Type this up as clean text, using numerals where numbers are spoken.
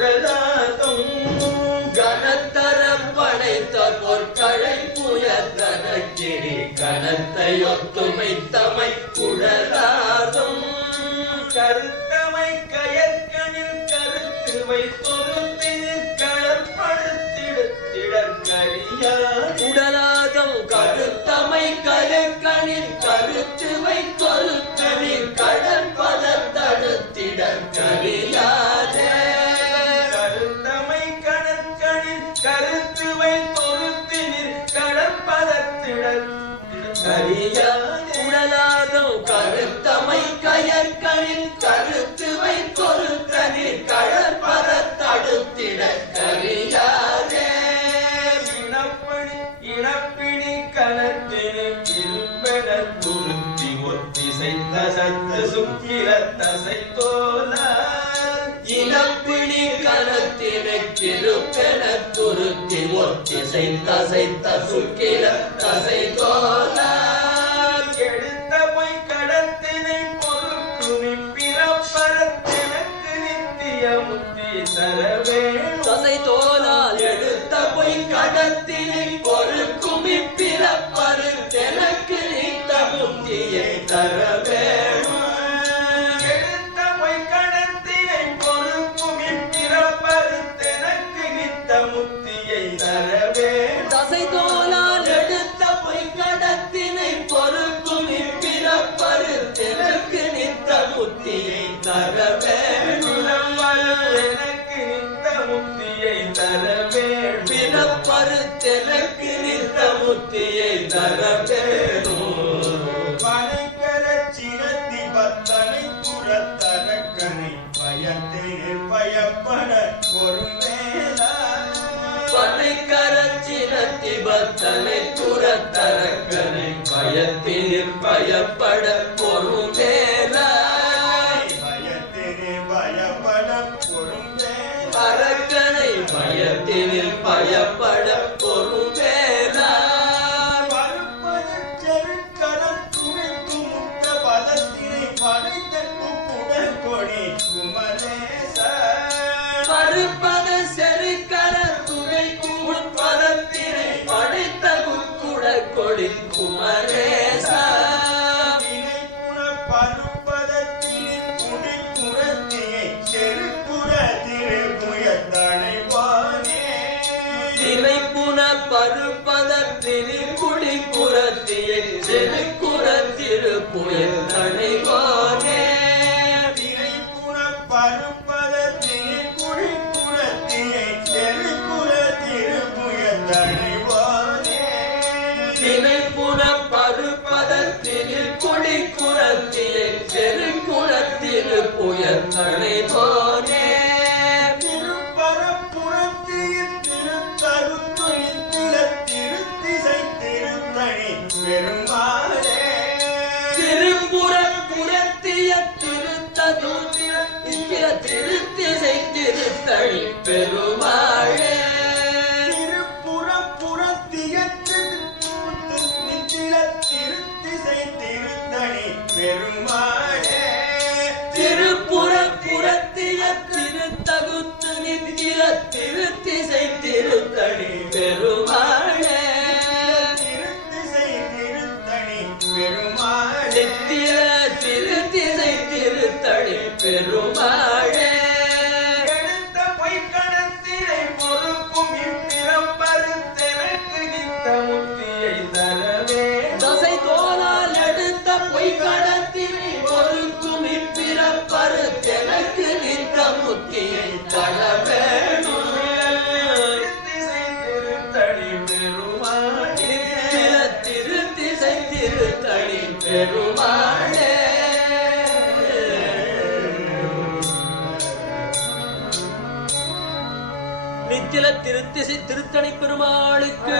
குழலாகும் கனத்தர படைத்த பொற்களை புயத்தன கிரி கணத்தை ஒத்துமை தமை குழலாகும் கருத்தமை கயற்கனில் கருத்துவை தொழுத்தில் களப்படுத்திடற்கரியா உடலாதம் கருத்தமை கயற்கனில் கருத்துவை தொழுத்தனில் கடற்பத தடுத்திடற்கரியாதே கருத்தமை கணற்கனில் கருத்துவை தொழுத்தினில் கடற்பதத்திடற்கரியா உடலாதம் கருத்தமை கயற்கனில் கருத்துவை தொழுத்தனில் கடற்பத தடுத்திடற்கரியாதே இனப்பிணி கணத்தினில் இருப்பென துருத்தி ஒத்திசைந்த சத்து சுக்கிரத்தசை தோல இனப்பிணி கணத்தினுக்கு இருப்பென துருத்தி ஒத்திசைந்த சுக்கிரத்தசை தோல எடுத்த பொய் கடத்தினை பொருட்குமி பிறப்பரத்தினக்கு நித்திய முத்தி தரவே தசை தோலால் எடுத்த பொய் கடத்தினை பொருட்குமி பிறப்பருத்தெனக்கு நித்த முத்தியை தரவேணும் எடுத்த பொய் கடத்தினை பொருட்குமி பிறப்பருத்தெனக்கு நித்த முத்தியை தரவே தசை தோலால் எடுத்த பொய் கடத்தினை பொறுக்குமி பிறப்பருத்தெனக்கு நித்த முத்தியை தரவேணும் எனக்கு நித்த முத்தியை தரவேணும் பிறப்பருத்தெனக்கு நித்த முத்தியை தரவேணும் பனைக்கர சிரத்தி பத்தனை புறத்தரக்கனை பயத்தேர் பயப்பட ஒரு மேலா பனைக்கர சிரத்தி பத்தனை புறத்தரக்கனை பயத்தேர் பயப்பட ஒரு மேலா பயத்தேர் பயப்பட ஒரு மேலா அரக்கனை பயத்தேர் பயப்பட ஒரு மேலா பருப்பது செருக்கரம் துணித்து முட்ட பதத்தினை படைத்த குப்புடன் கொடி குமரேச பருப்பத செருக்கர துணைக்கும் பதத்தினை படைத்த குக்குட கொடி குமரேச வினைப்புண பருப்பதத்தின் குடி குரத்தியை செருக்குற திருப்புயத்தனைவானே வினைப்புண பருப்பதத்தின் குடி குரத்தியை செருக்குற திருப்புயத்தனைவானே வினைப்புண பருப்பதத்தின் குடி குரத்தியை செருக்குற திருப்புயத்தனைவானே வினைப்புண பருப்பதத்தின் குடி குரத்தியை செருக்குற திருப்புயத்தனைவானே திருப்பரப்புறத்தின் திருத்தருத்துயித்தில திருத்திசை திருத்தணி பெருமாளே திருப்புறப்புறத்திய திருத்தருத்திய திருத்திசை திருத்தணி பெருமாளே திருப்புறப்புறத்திய திருத்திசை திருத்தணி பெருமாளே திருப்புறப்புறத்திய திருத்தகுத்து நித்தில திருத்திசை திருத்தணி பெருமாளே திருத்திசை திருத்தணி பெருமாளே திருத்திசை திருத்தணி பெருமாளே எடுத்த பொய்க்கணத்தினை பொறுக்கும் இப்பிறப்பருத்தெனக்கு நித்த முத்தியை தரவே தசை தோலால் எடுத்த பொய்க்கணத்தினை பொறுக்கும் இப்பிறப்பருத்தெனக்கு நித்த முத்தியை தரவேணும் திருத்திசை திருத்தணி பெருமாளே திருத்திசை திருத்தணி பெருமாளே நித்தில திருத்திசை திருத்தணி பெருமாளுக்கு